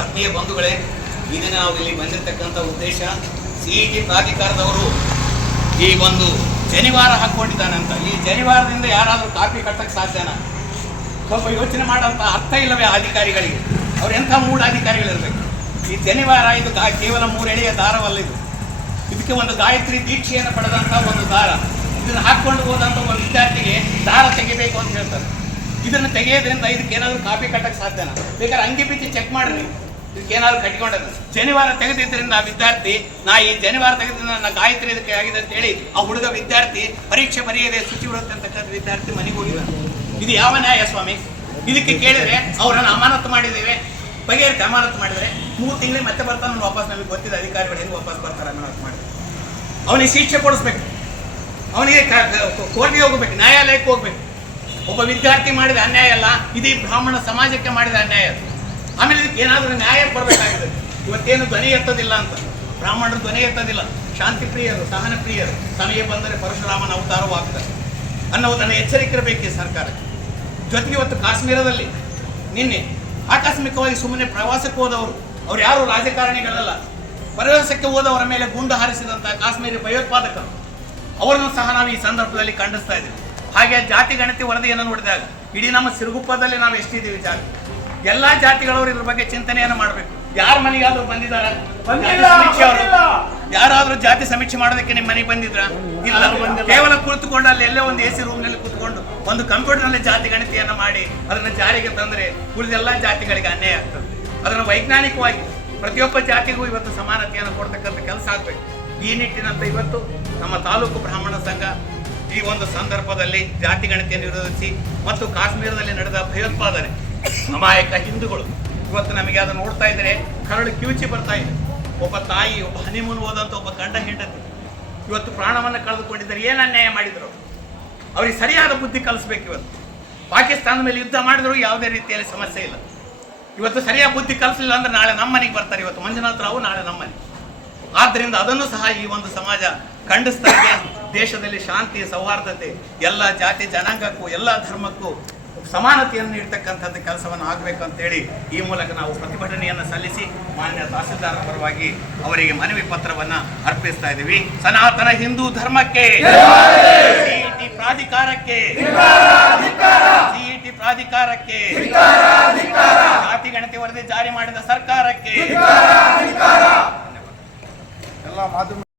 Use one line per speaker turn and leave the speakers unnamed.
ಆತ್ಮೀಯ ಬಂಧುಗಳೇ, ಈ ದಿನ ನಾವು ಇಲ್ಲಿ ಬಂದಿರತಕ್ಕಂಥ ಉದ್ದೇಶ ಸಿ ಟಿ ಪ್ರಾಧಿಕಾರದವರು ಈ ಒಂದು ಜನಿವಾರ ಹಾಕ್ಕೊಂಡಿದ್ದಾನೆ ಅಂತ. ಈ ಜನಿವಾರದಿಂದ ಯಾರಾದರೂ ಕಾಪಿ ಕಟ್ಟಕ್ಕೆ ಸಾಧ್ಯನಾ? ಸ್ವಲ್ಪ ಯೋಚನೆ ಮಾಡೋಂಥ ಅರ್ಥ ಇಲ್ಲವೇ ಅಧಿಕಾರಿಗಳಿಗೆ? ಅವ್ರು ಎಂಥ ಮೂಢ ಅಧಿಕಾರಿಗಳಿರಬೇಕು? ಈ ಜನಿವಾರ ಇದು ಕೇವಲ ಎಳೆಯ ದಾರವಲ್ಲ ಇದು. ಇದಕ್ಕೆ ಒಂದು ಗಾಯತ್ರಿ ದೀಕ್ಷೆಯನ್ನು ಪಡೆದಂಥ ಒಂದು ದಾರ. ಇದನ್ನು ಹಾಕ್ಕೊಂಡು ಹೋದಂಥ ಒಂದು ವಿದ್ಯಾರ್ಥಿಗೆ ದಾರ ತೆಗಿಬೇಕು ಅಂತ ಹೇಳ್ತಾರೆ. ಇದನ್ನು ತೆಗೆಯೋದ್ರಿಂದ ಇದಕ್ಕೆ ಏನಾದರೂ ಕಾಪಿ ಕಟ್ಟಕ್ಕೆ ಸಾಧ್ಯನಾ? ಬೇಕಾದ್ರೆ ಅಂಗಿ ಬಿಚ್ಚಿ ಚೆಕ್ ಮಾಡ್ರಿ. ನೀವು ಇದಕ್ಕೆ ಏನಾದ್ರು ಕಟ್ಕೊಂಡದ್ದು ಜನಿವಾರ ತೆಗೆದಿದ್ದರಿಂದ ಆ ವಿದ್ಯಾರ್ಥಿ, ನಾ ಈ ಜನಿವಾರ ತೆಗೆದ್ರಿಂದ ನನ್ನ ಗಾಯತ್ರಿ ಇದಕ್ಕೆ ಆಗಿದೆ ಅಂತ ಹೇಳಿ, ಆ ಹುಡುಗ ವಿದ್ಯಾರ್ಥಿ ಪರೀಕ್ಷೆ ಬರೆಯದೆ ಶುಚಿ ಬರುತ್ತೆ ಅಂತಕ್ಕಂಥ ವಿದ್ಯಾರ್ಥಿ ಮನೆಗೆ ಹೋಗಿದ ಇದು ಯಾವ ನ್ಯಾಯ ಸ್ವಾಮಿ? ಇದಕ್ಕೆ ಕೇಳಿದ್ರೆ ಅವರನ್ನು ಅಮಾನತು ಮಾಡಿದ್ದೇವೆ. ಬಗೆಹರಿಸಿ ಅಮಾನತು ಮಾಡಿದರೆ ಮೂರು ತಿಂಗಳಿಗೆ ಮತ್ತೆ ಬರ್ತಾನೆ ವಾಪಸ್ ನಮಗೆ ಗೊತ್ತಿದೆ ಅಧಿಕಾರಿಗಳು ಹೆಂಗೆ ವಾಪಸ್ ಬರ್ತಾರೆ ಅಮಾನತು ಮಾಡಿ ಅವನಿಗೆ ಶಿಕ್ಷೆ ಕೊಡಿಸ್ಬೇಕು. ಅವನಿಗೆ ಕೋರ್ಟಿಗೆ ಹೋಗ್ಬೇಕು, ನ್ಯಾಯಾಲಯಕ್ಕೆ ಹೋಗ್ಬೇಕು. ಒಬ್ಬ ವಿದ್ಯಾರ್ಥಿ ಮಾಡಿದ ಅನ್ಯಾಯ ಅಲ್ಲ ಇದೀ ಬ್ರಾಹ್ಮಣ ಸಮಾಜಕ್ಕೆ ಮಾಡಿದ ಅನ್ಯಾಯ ಅದು. ಆಮೇಲೆ ಇದಕ್ಕೆ ಏನಾದರೂ ನ್ಯಾಯ ಕೊಡಬೇಕಾಗಿದೆ. ಇವತ್ತೇನು ಧ್ವನಿ ಎತ್ತದಿಲ್ಲ ಅಂತ. ಬ್ರಾಹ್ಮಣರು ಧ್ವನಿ ಎತ್ತದಿಲ್ಲ. ಶಾಂತಿ ಪ್ರಿಯರು ಸಹನ ಪ್ರಿಯರು ಸಮಯ ಬಂದರೆ ಪರಶುರಾಮನ ಅವತಾರವೂ ಆಗ್ತಾರೆ ಅನ್ನೋದನ್ನು ಎಚ್ಚರಿಕೆ ಇರಬೇಕು ಸರ್ಕಾರಕ್ಕೆ. ಜೊತೆಗೆ ಇವತ್ತು ಕಾಶ್ಮೀರದಲ್ಲಿ ನಿನ್ನೆ ಆಕಸ್ಮಿಕವಾಗಿ ಸುಮ್ಮನೆ ಪ್ರವಾಸಕ್ಕೆ ಹೋದವರು, ಅವ್ರು ಯಾರು ರಾಜಕಾರಣಿಗಳಲ್ಲ ಪ್ರವಾಸಕ್ಕೆ ಹೋದವರ ಮೇಲೆ ಗುಂಡು ಹಾರಿಸಿದಂಥ ಕಾಶ್ಮೀರಿ ಭಯೋತ್ಪಾದಕರು. ಅವರನ್ನು ಸಹ ನಾವು ಈ ಸಂದರ್ಭದಲ್ಲಿ ಖಂಡಿಸ್ತಾ ಇದ್ದೀವಿ. ಹಾಗೆ ಜಾತಿ, ಗಣತಿ, ವರದಿಯನ್ನು ನೋಡಿದಾಗ, ಇಡೀ ನಮ್ಮ ಸಿರುಗುಪ್ಪದಲ್ಲಿ ನಾವು ಎಷ್ಟಿದ್ದೀವಿ ಜಾತಿ? ಎಲ್ಲಾ ಜಾತಿಗಳವರು ಇದ್ರ ಬಗ್ಗೆ ಚಿಂತನೆಯನ್ನು ಮಾಡಬೇಕು. ಯಾರ ಮನೆಗಾದ್ರೂ ಬಂದಿದ್ದಾರೆ ಯಾರಾದ್ರೂ ಜಾತಿ ಸಮೀಕ್ಷೆ ಮಾಡೋದಕ್ಕೆ ನಿಮ್ಮ ಮನೆಗೆ ಬಂದಿದ್ರ? ಇಲ್ಲ ಕೇವಲ ಕುಳಿತುಕೊಂಡು ಅಲ್ಲಿ ಎಲ್ಲೇ ಒಂದು ಎ ಸಿ ರೂಮ್ನಲ್ಲಿ ಕುತ್ಕೊಂಡು ಒಂದು ಕಂಪ್ಯೂಟರ್ನಲ್ಲಿ ಜಾತಿ ಗಣತಿಯನ್ನ ಮಾಡಿ ಅದನ್ನ ಜಾರಿಗೆ ತಂದ್ರೆ ಉಳಿದೆಲ್ಲ ಜಾತಿಗಳಿಗೆ ಅನ್ಯಾಯ ಆಗ್ತದೆ. ಅದನ್ನು ವೈಜ್ಞಾನಿಕವಾಗಿ ಪ್ರತಿಯೊಬ್ಬ ಜಾತಿಗೂ ಇವತ್ತು ಸಮಾನತೆಯನ್ನು ಕೊಡ್ತಕ್ಕಂಥ ಕೆಲಸ ಆಗ್ಬೇಕು. ಈ ನಿಟ್ಟಿನಂತ ಇವತ್ತು ನಮ್ಮ ತಾಲೂಕು ಬ್ರಾಹ್ಮಣ ಸಂಘ ಈ ಒಂದು ಸಂದರ್ಭದಲ್ಲಿ ಜಾತಿ ಗಣತಿಯನ್ನು ವಿರೋಧಿಸಿ ಮತ್ತು ಕಾಶ್ಮೀರದಲ್ಲಿ ನಡೆದ ಭಯೋತ್ಪಾದನೆ ಅಮಾಯಕ ಹಿಂದೂಗಳು. ಇವತ್ತು ನಮಗೆ ಅದನ್ನು ನೋಡ್ತಾ ಇದ್ರೆ ಕರಳು ಕಿವಿಚಿ ಬರ್ತಾ ಇದೆ. ಒಬ್ಬ ತಾಯಿ, ಒಬ್ಬ ಹನಿಮೂನ್ ಹೋದಂತ ಒಬ್ಬ ಗಂಡ ಹೆಂಡತಿ. ಇವತ್ತು ಪ್ರಾಣವನ್ನು ಕಳೆದುಕೊಂಡಿದ್ದಾರೆ. ಏನು ಅನ್ಯಾಯ ಮಾಡಿದ್ರು? ಅವ್ರಿಗೆ ಸರಿಯಾದ ಬುದ್ಧಿ ಕಲಿಸ್ಬೇಕು ಇವತ್ತು. ಪಾಕಿಸ್ತಾನದ ಮೇಲೆ ಯುದ್ಧ ಮಾಡಿದ್ರು, ಯಾವುದೇ ರೀತಿಯಲ್ಲಿ ಸಮಸ್ಯೆ ಇಲ್ಲ. ಇವತ್ತು ಸರಿಯಾದ ಬುದ್ಧಿ ಕಲಿಸಲಿಲ್ಲ ಅಂದ್ರೆ ನಾಳೆ ನಮ್ಮ ಮನೆಗೆ ಬರ್ತಾರೆ ಇವತ್ತು. ಮಂಜುನಾಥ್ ರಾವು ನಾಳೆ ನಮ್ಮನೆ ಆದ್ದರಿಂದ ಅದನ್ನು ಸಹ ಈ ಒಂದು ಸಮಾಜ ಖಂಡಿಸ್ತಾ ಇದೆ. ದೇಶದಲ್ಲಿ ಶಾಂತಿ, ಸೌಹಾರ್ದತೆ, ಎಲ್ಲ ಜಾತಿ, ಜನಾಂಗಕ್ಕೂ, ಎಲ್ಲ ಧರ್ಮಕ್ಕೂ ಸಮಾನತೆಯನ್ನು ನೀಡ್ತಕ್ಕಂಥದ್ದು ಕೆಲಸವನ್ನು ಆಗಬೇಕು ಅಂತೇಳಿ ಈ ಮೂಲಕ ನಾವು ಪ್ರತಿಭಟನೆಯನ್ನು ಸಲ್ಲಿಸಿ ಮಾನ್ಯ ತಹಸೀಲ್ದಾರ್ ಪರವಾಗಿ ಅವರಿಗೆ ಮನವಿ ಪತ್ರವನ್ನ ಅರ್ಪಿಸ್ತಾ ಇದ್ದೀವಿ. ಸನಾತನ ಹಿಂದೂ ಧರ್ಮಕ್ಕೆ ಸಿಇಟಿ ಪ್ರಾಧಿಕಾರಕ್ಕೆ ಸಿಇಟಿ ಪ್ರಾಧಿಕಾರಕ್ಕೆ ಜಾತಿ ಗಣತಿ ವರದಿ ಜಾರಿ ಮಾಡಿದ ಸರ್ಕಾರಕ್ಕೆ.
ಎಲ್ಲ ಮಾಧ್ಯಮ